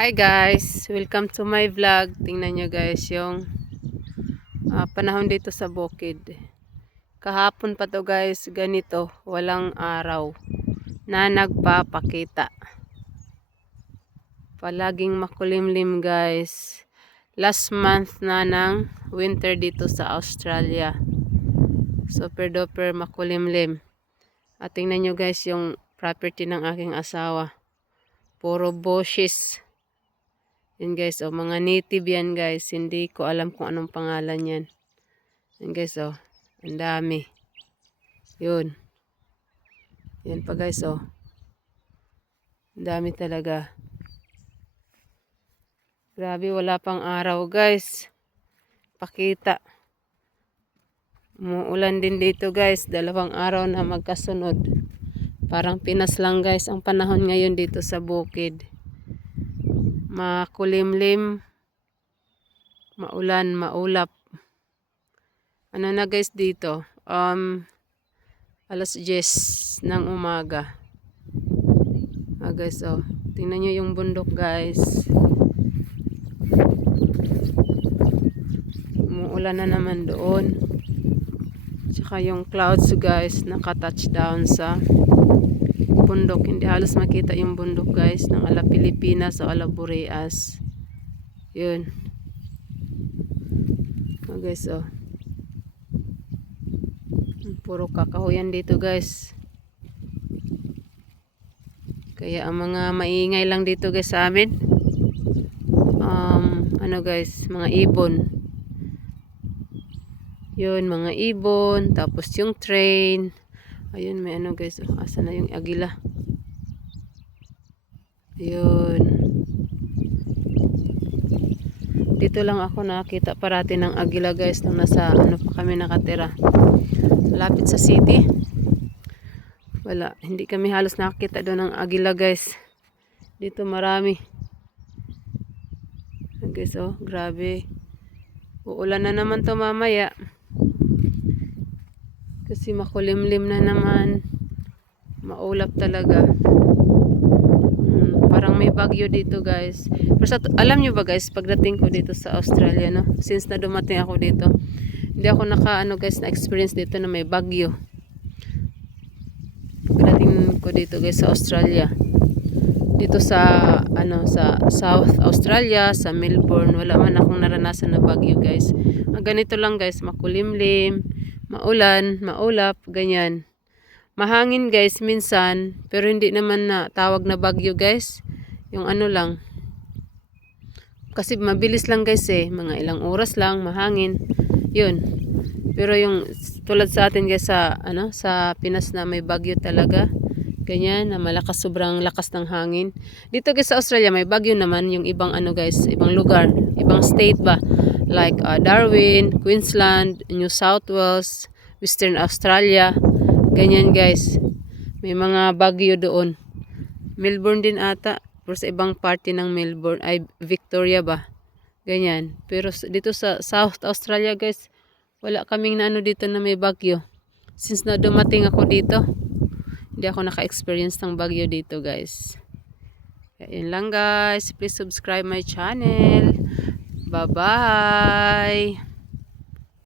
Hi guys! Welcome to my vlog. Tingnan nyo guys yung panahon dito sa bukid. Kahapon pa to guys, ganito, walang araw na nagpapakita. Palaging makulimlim guys. Last month na ng winter dito sa Australia. Super duper makulimlim. At tingnan nyo guys yung property ng aking asawa. Puro bushes. Yan guys, mga native yan guys. Hindi ko alam kung anong pangalan yan. Yan guys, ang dami. Yun. Yan pa guys, ang dami talaga. Grabe, wala pang araw guys. Pakita. Umuulan din dito guys. 2 araw na magkasunod. Parang Pinas lang guys ang panahon ngayon dito sa bukid. Makulimlim, maulan, maulap. Ano na guys dito? Alas 10 ng umaga. Guys, tingnan nyo yung bundok guys. Umuulan na naman doon. Tsaka yung clouds guys, naka-touchdown sa bundok. Hindi halos makita yung bundok guys ng ala Pilipinas o ala Boreas. Yun. Guys, puro kakahuyan dito guys. Kaya ang mga maingay lang dito guys sa amin. Ano guys, mga ibon. Yun, mga ibon. Tapos yung train. Ayun, may ano guys. Asa na yung agila? Ayun. Dito lang ako nakita parati ng agila guys. Nung nasa ano pa kami nakatira. Malapit sa city. Wala. Hindi kami halos nakakita doon ng agila guys. Dito marami. Guys, grabe. Uulan na naman to mamaya. Kasi makulimlim na naman. Maulap talaga. Parang may bagyo dito guys. Pero alam nyo ba guys, pagdating ko dito sa Australia, no? Since na dumating ako dito, hindi ako na-experience dito na may bagyo. Pagdating ko dito guys sa Australia. Dito sa sa South Australia, sa Melbourne, wala man akong naranasan na bagyo guys. Ganito lang guys, makulimlim, maulan, maulap, ganyan. Mahangin guys minsan, pero hindi naman na tawag na bagyo guys. Yung ano lang. Kasi mabilis lang guys mga ilang oras lang mahangin. Yun. Pero yung tulad sa atin guys sa Pinas na may bagyo talaga. Ganyan na malakas, sobrang lakas ng hangin. Dito guys sa Australia may bagyo naman yung ibang guys, ibang lugar, ibang state ba. Like Darwin, Queensland, New South Wales, Western Australia. Ganyan guys. May mga bagyo doon. Melbourne din ata. Pero sa ibang parte ng Melbourne. Ay Victoria ba. Ganyan. Pero dito sa South Australia guys. Wala kaming dito na may bagyo. Since na dumating ako dito. Hindi ako naka-experience ng bagyo dito guys. Kaya yun lang guys. Please subscribe my channel. Bye bye.